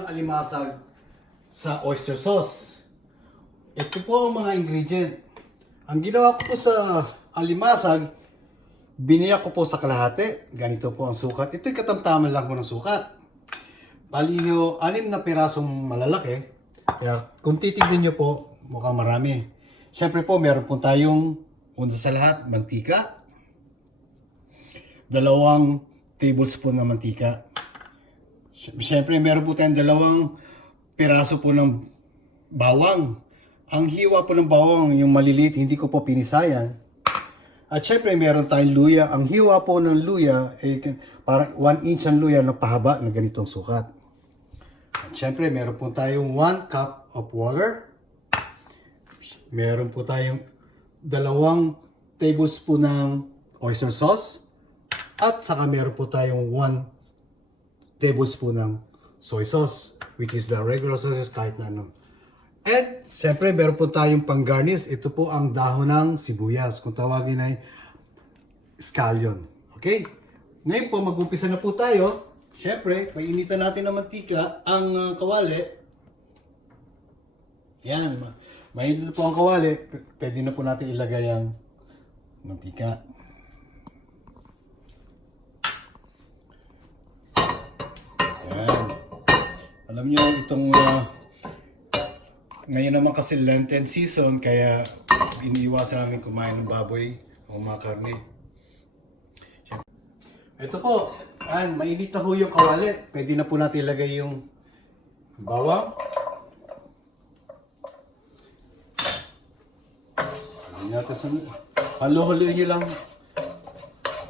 ng alimasag sa oyster sauce. Ito po ang mga ingredient. Ang ginawa ko po sa alimasag, biniyak ko po sa kalahati. Ganito po ang sukat. Ito'y katamtaman lang po ng sukat. Bali nyo, 6 na pirasong malalaki. Kaya kung titignan nyo po, mukhang marami. Siyempre po, meron po tayong una sa lahat, mantika. 2 tablespoon na mantika. Siyempre, meron po tayong 2 piraso po ng bawang. Ang hiwa po ng bawang, yung maliliit, hindi ko po pinisayan. At siyempre, meron tayong luya. Ang hiwa po ng luya, parang 1 inch ang luya na pahaba na ganitong sukat. At siyempre, meron po tayong 1 cup of water. Meron po tayong 2 tablespoon ng oyster sauce. At saka meron po tayong 1 tablespoon ng soy sauce, which is the regular sauce kahit na ano. At siyempre, meron po tayong pang-garnish. Ito po ang dahon ng sibuyas. Kung tawagin ay scallion. Okay? Ngayon po, mag-umpisa na po tayo. Siyempre, painitan natin ng mantika ang kawali. Yan. Mainit na po ang kawali. Pwede na po natin ilagay ang mantika. Yan. Alam nyo, itong ngayon naman kasi Lenten season, kaya iniiwasan namin kumain ng baboy o mga karne. Ito po, mainit na ho yung kawali. Pwede na po natin ilagay yung bawang. Halo-halo nyo lang.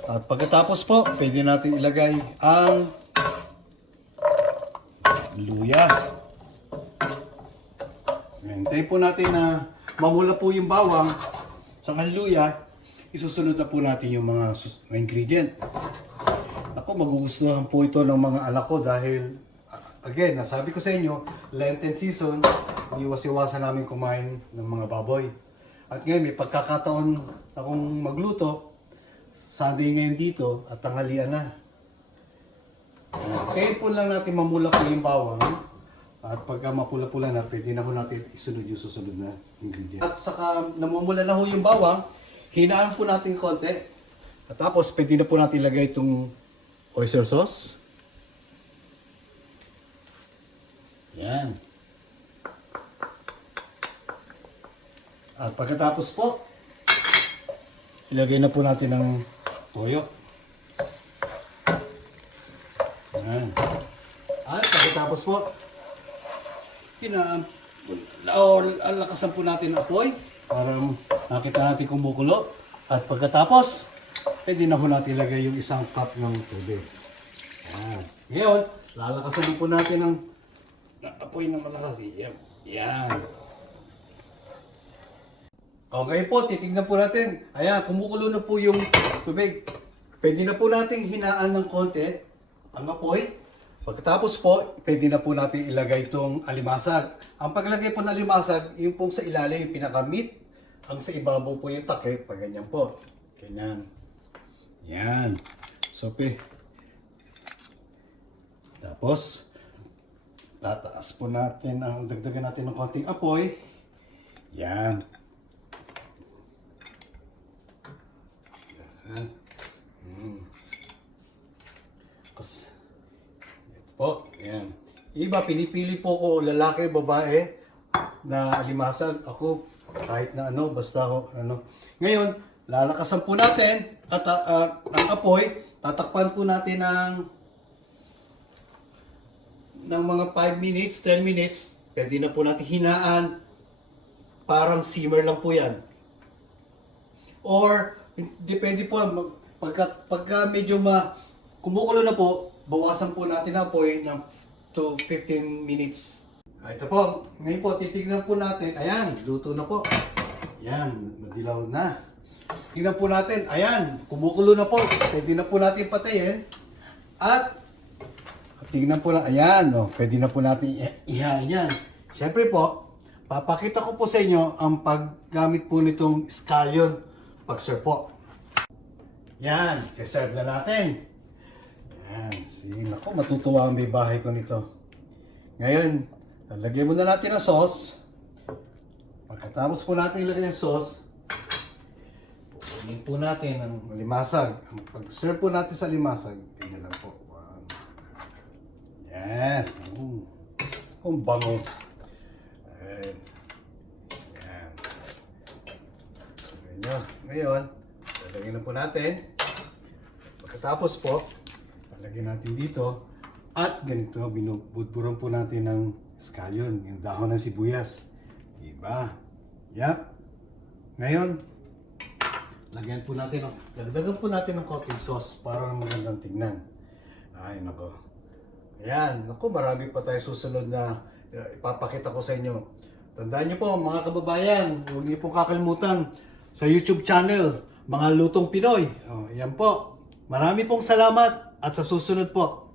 At pagkatapos po, pwede natin ilagay ang luya. Hintayin po natin na mamula po yung bawang sa luya. Isusunod na po natin yung mga ingredient. Ako, magugustuhan po ito ng mga anak ko dahil, again, nasabi ko sa inyo, Lenten season, iwas-iwasan namin kumain ng mga baboy. At ngayon, may pagkakataon akong magluto. Sunday ngayon dito at tanghalian na. Kaya po lang natin mamula po yung bawang. At pagka mapula-pula na, pwede na ho natin isunod yung susunod na ingredient. At saka namumula na ho yung bawang, hinaan po natin konti. At tapos, pwede na po natin ilagay itong oyster sauce. Yan. At pagkatapos po, ilagay na po natin ang toyo. Yan. At pagkatapos po, lakasan po natin ang apoy para nakita natin kumukulo. At pagkatapos, pwede na po natin ilagay yung 1 cup ng tubig. Yan. Ngayon, lalakasan po natin ang apoy na malakas. Yan. Okay po, titignan po natin. Ayan, kumukulo na po yung tubig. Pwede na po natin hinaan ng konti ang apoy. Pagkatapos po, pwede na po natin ilagay itong alimasag. Ang paglagay po ng alimasag, yung pong sa ilalim, yung pinaka-meat. Ang sa ibabaw po yung takip, pag ganyan po. Ganyan. Yan. So, tapos, tataas po natin, dagdagan natin ng konting apoy. Yan. Po, yan. Iba, pinipili po ko lalaki, babae na alimasag. Ako, kahit na ano, basta ako, ano. Ngayon, lalakasan po natin at ang apoy, tatakpan po natin ng mga 5 minutes, 10 minutes. Pwede na po natin hinaan. Parang simmer lang po yan. Or, depende po, pagka medyo kumukulo na po, bawasan po natin ang apoy ng 15 minutes. Ito po, ngayon po, titignan po natin. Ayan, luto na po. Ayan, madilaw na. Tignan po natin. Ayan, kumukulo na po. Pwede na po natin patayin. At, tignan po na. Ayan, pwede na po natin ihain yan. Siyempre po, papakita ko po sa inyo ang paggamit po nitong scallion pag-serve po. Yan, siserve na natin. Yan, sige, naku, matutuwa ang may bahay ko nito. Ngayon, lalagyan muna natin ang sauce. Pagkatapos po natin ilagay ang sauce, kunin po natin ang alimasag. Pag-serve po natin sa alimasag, ganyan lang po. Yes! Ang bango. Ayan. Ayan. Ganyan. Ngayon, lalagyan na po natin. Pagkatapos po, lalagyan natin dito. At ganito, binubudburan po natin ng scallion, yung dahon ng sibuyas. Diba? Yap. Ngayon, lagyan po natin, dagdagan po natin ng cottage sauce para magandang tingnan. Ay, nako. Ayan, nako, marami pa tayo susunod na ipapakita ko sa inyo. Tandaan nyo po, mga kababayan, huwag niyo po kakalimutan sa YouTube channel, Mga Lutong Pinoy. Ayan po. Marami pong salamat at sa susunod po.